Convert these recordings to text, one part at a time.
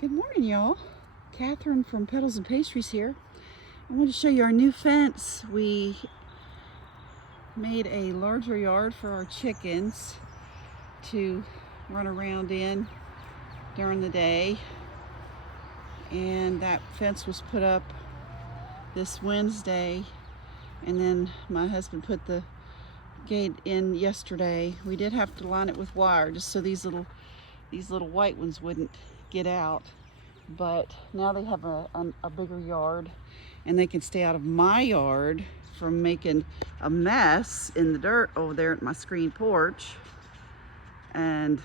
Good morning, y'all. Catherine from Petals and Pastries here. I want to show you our new fence. We made a larger yard for our chickens to run around in during the day, and that fence was put up this Wednesday, and then my husband put the gate in yesterday. We did have to line it with wire just so these little white ones wouldn't get out, but now they have a bigger yard and they can stay out of my yard from making a mess in the dirt over there at my screen porch. And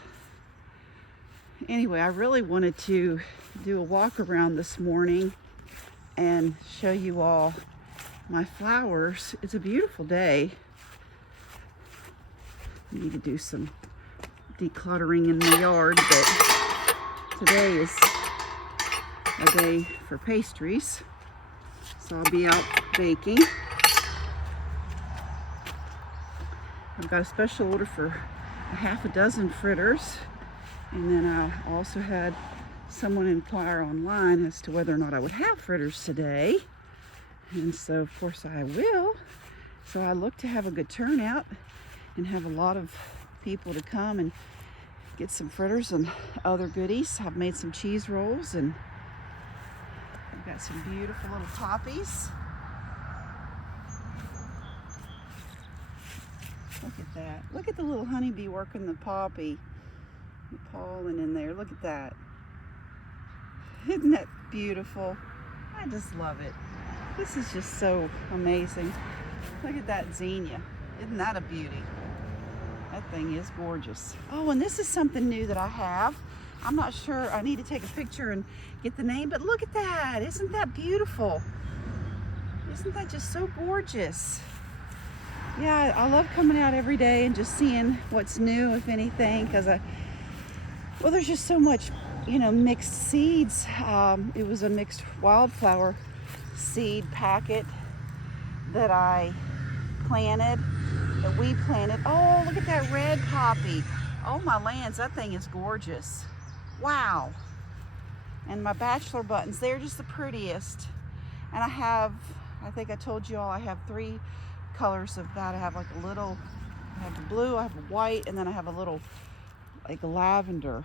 anyway, I really wanted to do a walk around this morning and show you all my flowers. It's a beautiful day. I need to do some decluttering in the yard, but today is a day for pastries, so I'll be out baking. I've got a special order for a half a dozen fritters, and then I also had someone inquire online as to whether or not I would have fritters today, and so of course I will. So I look to have a good turnout and have a lot of people to come and get some fritters and other goodies. I've made some cheese rolls, and I've got some beautiful little poppies. Look at that. Look at the little honeybee working the poppy. The pollen in there. Look at that. Isn't that beautiful? I just love it. This is just so amazing. Look at that zinnia. Isn't that a beauty? That thing is gorgeous. Oh, and this is something new that I have. I'm not sure. I need to take a picture and get the name, but look at that. Isn't that beautiful? Isn't that just so gorgeous? Yeah, I love coming out every day and just seeing what's new, if anything, because well, there's just so much, mixed seeds. It was a mixed wildflower seed packet that we planted. Oh, look at that red poppy. Oh my lands, that thing is gorgeous. Wow. And my bachelor buttons, they're just the prettiest. And I think I told you all, I have 3 colors of that. I have like I have the blue, I have a white, and then I have a little like a lavender.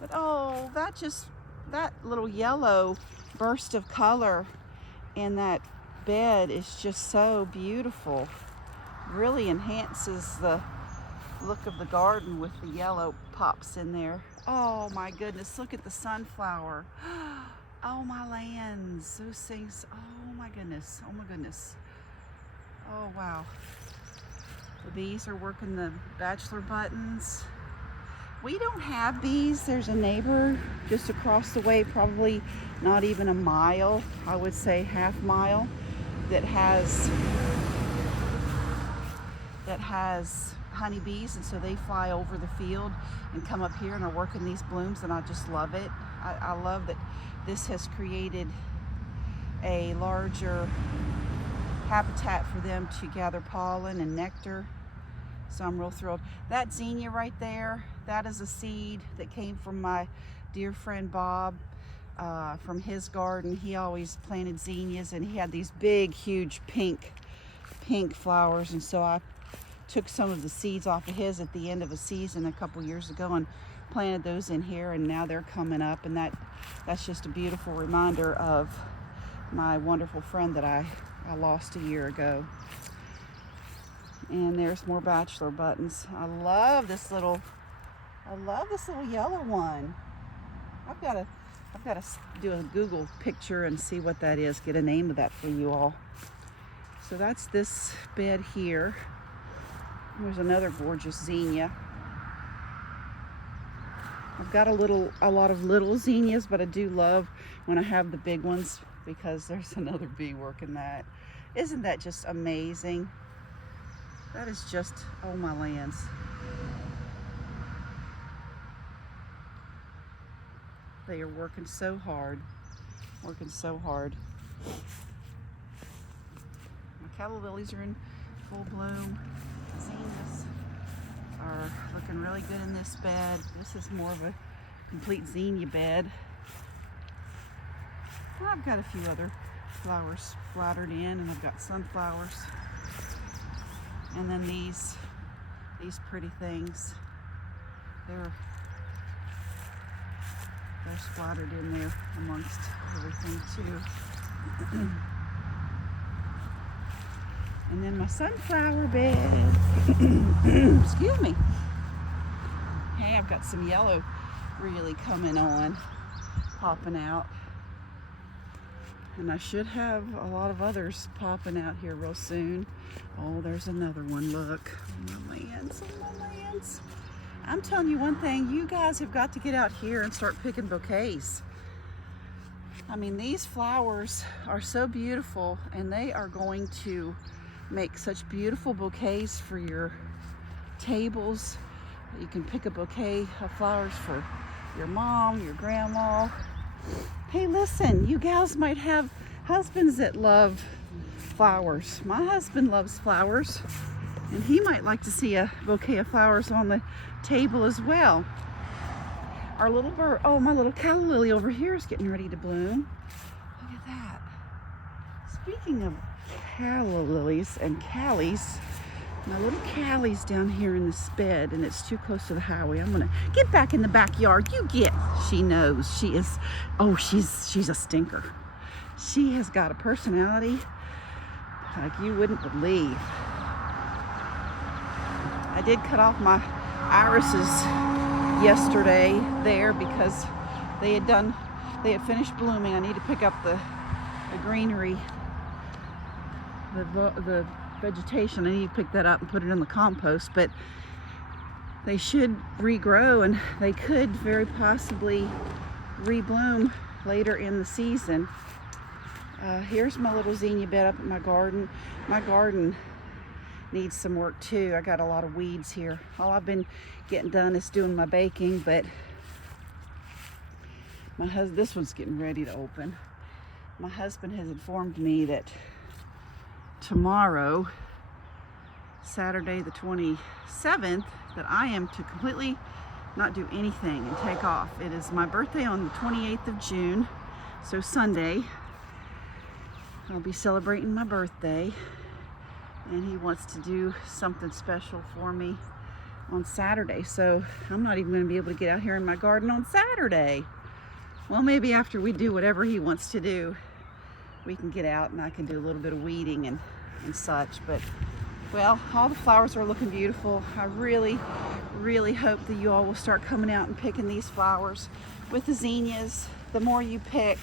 But oh, that little yellow burst of color in that bed is just so beautiful. Really enhances the look of the garden with the yellow pops in there. Oh my goodness, look at the sunflower. Oh my lands, those things. Oh my goodness, oh my goodness. Oh wow. The bees are working the bachelor buttons. We don't have bees. There's a neighbor just across the way, probably not even a mile, I would say half mile, that has honeybees, and so they fly over the field and come up here and are working these blooms, and I just love it. I love that this has created a larger habitat for them to gather pollen and nectar, so I'm real thrilled. That zinnia right there, that is a seed that came from my dear friend Bob, from his garden. He always planted zinnias, and he had these big huge pink flowers, and so I took some of the seeds off of his at the end of a season a couple years ago and planted those in here, and now they're coming up, and that's just a beautiful reminder of my wonderful friend that I lost a year ago. And there's more bachelor buttons. I love this little yellow one. I've got to do a Google picture and see what that is, get a name of that for you all. So that's this bed here. There's another gorgeous zinnia. I've got a lot of little zinnias, but I do love when I have the big ones because there's another bee working that. Isn't that just amazing? That is just, oh my lands. They are working so hard. My calla lilies are in full bloom. Zinnias are looking really good in this bed. This is more of a complete zinnia bed. I've got a few other flowers splattered in, and I've got sunflowers. And then these pretty things. They're splattered in there amongst everything too. And then my sunflower bed. Excuse me. Hey, I've got some yellow really coming on, popping out. And I should have a lot of others popping out here real soon. Oh, there's another one, look. Oh my lands, oh my lands. I'm telling you one thing, you guys have got to get out here and start picking bouquets. I mean, these flowers are so beautiful, and they are going to make such beautiful bouquets for your tables. You can pick a bouquet of flowers for your mom, your grandma. Hey, listen, you gals might have husbands that love flowers. My husband loves flowers, and he might like to see a bouquet of flowers on the table as well. Our little bird, oh, my little calla lily over here is getting ready to bloom. Look at that. Speaking of calla lilies and callies, my little callie's down here in this bed, and it's too close to the highway. I'm gonna get back in the backyard. You get. She knows. She is, oh, she's a stinker. She has got a personality like you wouldn't believe. I did cut off my irises yesterday there because they had finished blooming. I need to pick up the greenery, the vegetation. I need to pick that up and put it in the compost, but they should regrow, and they could very possibly rebloom later in the season. Here's my little zinnia bed up in my garden. My garden needs some work too. I got a lot of weeds here. All I've been getting done is doing my baking, but this one's getting ready to open. My husband has informed me that tomorrow, Saturday the 27th, that I am to completely not do anything and take off. It is my birthday on the 28th of June, so Sunday. I'll be celebrating my birthday, and he wants to do something special for me on Saturday, so I'm not even going to be able to get out here in my garden on Saturday. Well, maybe after we do whatever he wants to do, we can get out and I can do a little bit of weeding and such. But, well, all the flowers are looking beautiful. I really, really hope that you all will start coming out and picking these flowers. With the zinnias, the more you pick,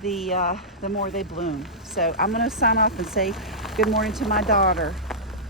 the more they bloom. So I'm going to sign off and say good morning to my daughter.